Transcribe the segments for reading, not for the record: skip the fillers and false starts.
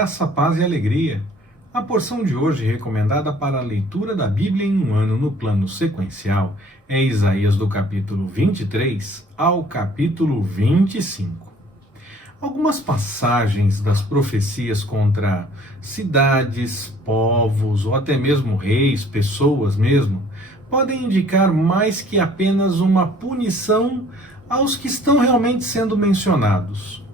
graça, paz e alegria. A porção de hoje recomendada para a leitura da Bíblia em um ano no plano sequencial é Isaías do capítulo 23 ao capítulo 25. Algumas passagens das profecias contra cidades, povos ou até mesmo reis, pessoas mesmo, podem indicar mais que apenas uma punição aos que estão realmente sendo mencionados.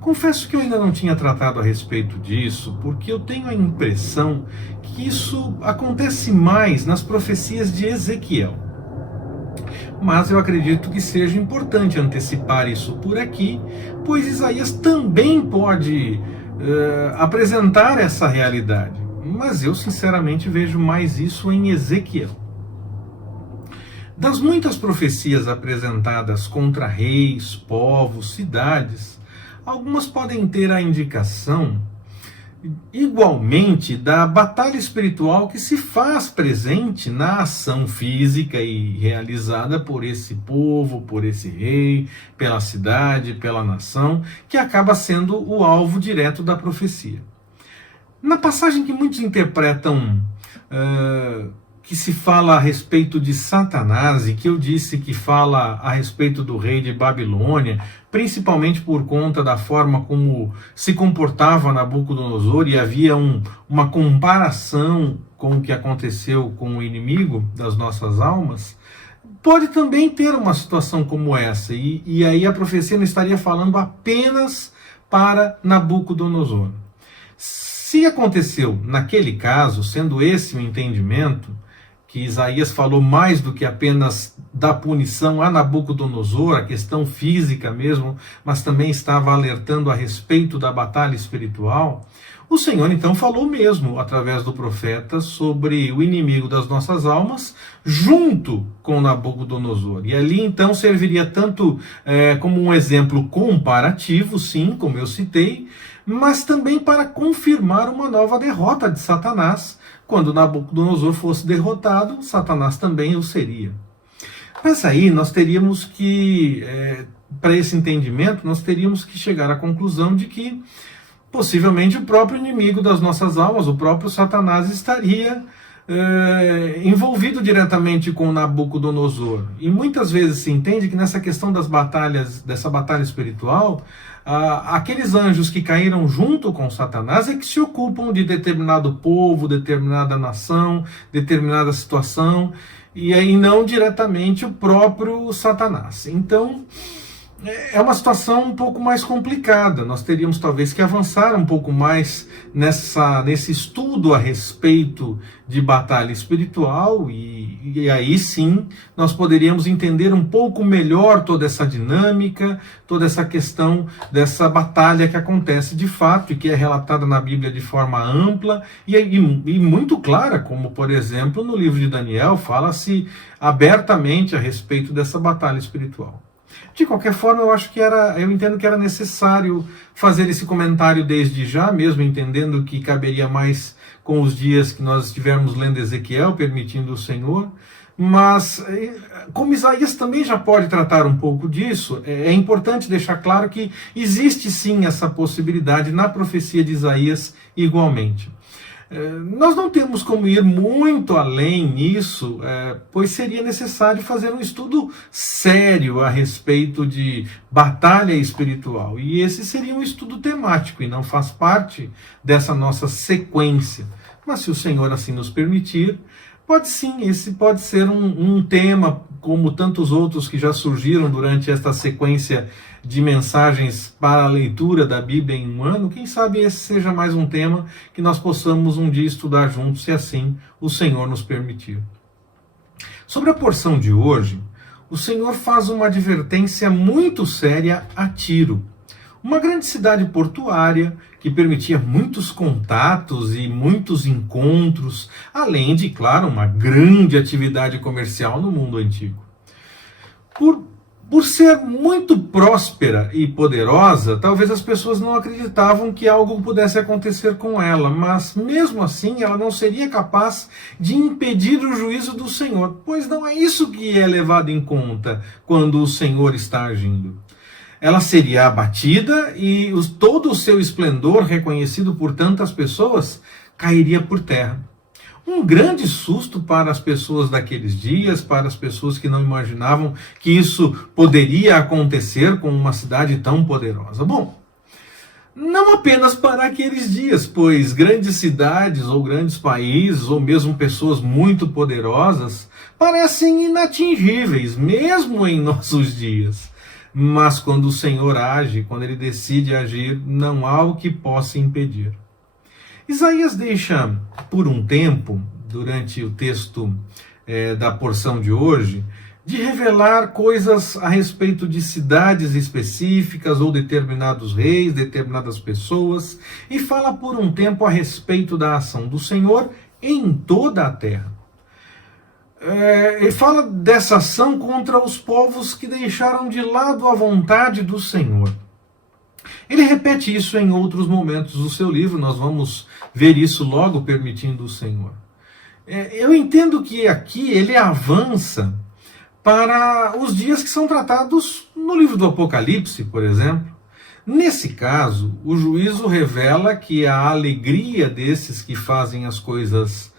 Confesso que eu ainda não tinha tratado a respeito disso, porque eu tenho a impressão que isso acontece mais nas profecias de Ezequiel. Mas eu acredito que seja importante antecipar isso por aqui, pois Isaías também pode apresentar essa realidade. Mas eu sinceramente vejo mais isso em Ezequiel. Das muitas profecias apresentadas contra reis, povos, cidades, algumas podem ter a indicação, igualmente, da batalha espiritual que se faz presente na ação física e realizada por esse povo, por esse rei, pela cidade, pela nação, que acaba sendo o alvo direto da profecia. Na passagem que muitos interpretam que se fala a respeito de Satanás, e que eu disse que fala a respeito do rei de Babilônia, principalmente por conta da forma como se comportava Nabucodonosor, e havia uma comparação com o que aconteceu com o inimigo das nossas almas, pode também ter uma situação como essa, e aí a profecia não estaria falando apenas para Nabucodonosor. Se aconteceu naquele caso, sendo esse o entendimento, que Isaías falou mais do que apenas da punição a Nabucodonosor, a questão física mesmo, mas também estava alertando a respeito da batalha espiritual, o Senhor então falou mesmo, através do profeta, sobre o inimigo das nossas almas, junto com Nabucodonosor. E ali então serviria tanto como um exemplo comparativo, sim, como eu citei, mas também para confirmar uma nova derrota de Satanás. Quando Nabucodonosor fosse derrotado, Satanás também o seria. Mas aí nós teríamos que, para esse entendimento, nós teríamos que chegar à conclusão de que possivelmente o próprio inimigo das nossas almas, o próprio Satanás, estaria envolvido diretamente com Nabucodonosor. E muitas vezes se entende que nessa questão das batalhas, dessa batalha espiritual, aqueles anjos que caíram junto com Satanás é que se ocupam de determinado povo, determinada nação, determinada situação, e aí não diretamente o próprio Satanás. Então, é uma situação um pouco mais complicada. Nós teríamos talvez que avançar um pouco mais nesse estudo a respeito de batalha espiritual, e aí sim nós poderíamos entender um pouco melhor toda essa dinâmica, toda essa questão dessa batalha que acontece de fato e que é relatada na Bíblia de forma ampla e muito clara, como por exemplo no livro de Daniel fala-se abertamente a respeito dessa batalha espiritual. De qualquer forma, eu entendo que era necessário fazer esse comentário desde já, mesmo entendendo que caberia mais com os dias que nós estivermos lendo Ezequiel, permitindo o Senhor. Mas, como Isaías também já pode tratar um pouco disso, é importante deixar claro que existe sim essa possibilidade na profecia de Isaías igualmente. Nós não temos como ir muito além nisso, pois seria necessário fazer um estudo sério a respeito de batalha espiritual. E esse seria um estudo temático e não faz parte dessa nossa sequência. Mas se o Senhor assim nos permitir, pode sim, esse pode ser um tema, como tantos outros que já surgiram durante esta sequência de mensagens para a leitura da Bíblia em um ano. Quem sabe esse seja mais um tema que nós possamos um dia estudar juntos, se assim o Senhor nos permitir. Sobre a porção de hoje, o Senhor faz uma advertência muito séria a Tiro, uma grande cidade portuária que permitia muitos contatos e muitos encontros, além de, claro, uma grande atividade comercial no mundo antigo. Por ser muito próspera e poderosa, talvez as pessoas não acreditavam que algo pudesse acontecer com ela, mas mesmo assim ela não seria capaz de impedir o juízo do Senhor, pois não é isso que é levado em conta quando o Senhor está agindo. ela seria abatida e todo o seu esplendor, reconhecido por tantas pessoas, cairia por terra. Um grande susto para as pessoas daqueles dias, para as pessoas que não imaginavam que isso poderia acontecer com uma cidade tão poderosa. Bom, não apenas para aqueles dias, pois grandes cidades ou grandes países, ou mesmo pessoas muito poderosas, parecem inatingíveis, mesmo em nossos dias. Mas quando o Senhor age, quando ele decide agir, não há o que possa impedir. Isaías deixa por um tempo, durante o texto da porção de hoje, de revelar coisas a respeito de cidades específicas ou determinados reis, determinadas pessoas, e fala por um tempo a respeito da ação do Senhor em toda a terra. Ele fala dessa ação contra os povos que deixaram de lado a vontade do Senhor. Ele repete isso em outros momentos do seu livro, nós vamos ver isso logo, permitindo o Senhor. Eu entendo que aqui ele avança para os dias que são tratados no livro do Apocalipse, por exemplo. Nesse caso, o juízo revela que a alegria desses que fazem as coisas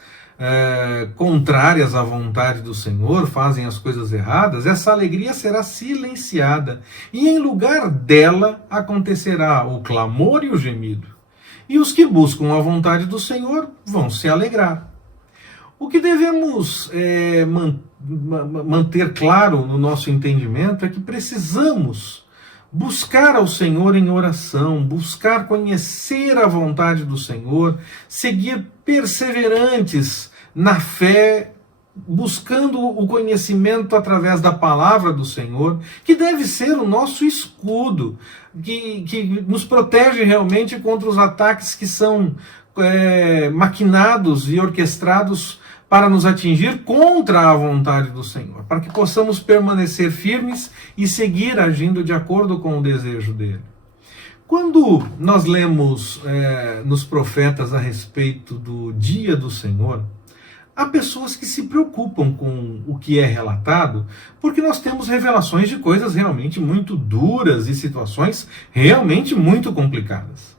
contrárias à vontade do Senhor, fazem as coisas erradas, essa alegria será silenciada, e em lugar dela acontecerá o clamor e o gemido. E os que buscam a vontade do Senhor vão se alegrar. O que devemos manter claro no nosso entendimento é que precisamos buscar ao Senhor em oração, buscar conhecer a vontade do Senhor, seguir perseverantes na fé, buscando o conhecimento através da palavra do Senhor, que deve ser o nosso escudo, que nos protege realmente contra os ataques que são maquinados e orquestrados para nos atingir contra a vontade do Senhor, para que possamos permanecer firmes e seguir agindo de acordo com o desejo dele. Quando nós lemos nos profetas a respeito do dia do Senhor, há pessoas que se preocupam com o que é relatado, porque nós temos revelações de coisas realmente muito duras e situações realmente muito complicadas.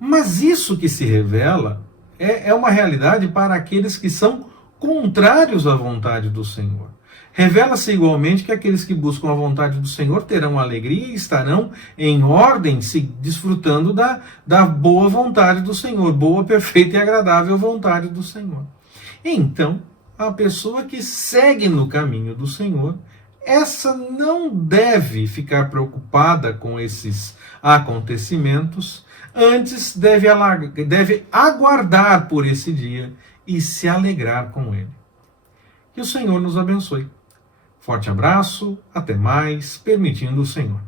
Mas isso que se revela é uma realidade para aqueles que são contrários à vontade do Senhor. Revela-se igualmente que aqueles que buscam a vontade do Senhor terão alegria e estarão em ordem, se desfrutando da boa vontade do Senhor, boa, perfeita e agradável vontade do Senhor. Então, a pessoa que segue no caminho do Senhor, essa não deve ficar preocupada com esses acontecimentos, antes deve aguardar por esse dia e se alegrar com ele. Que o Senhor nos abençoe. Forte abraço, até mais, permitindo o Senhor.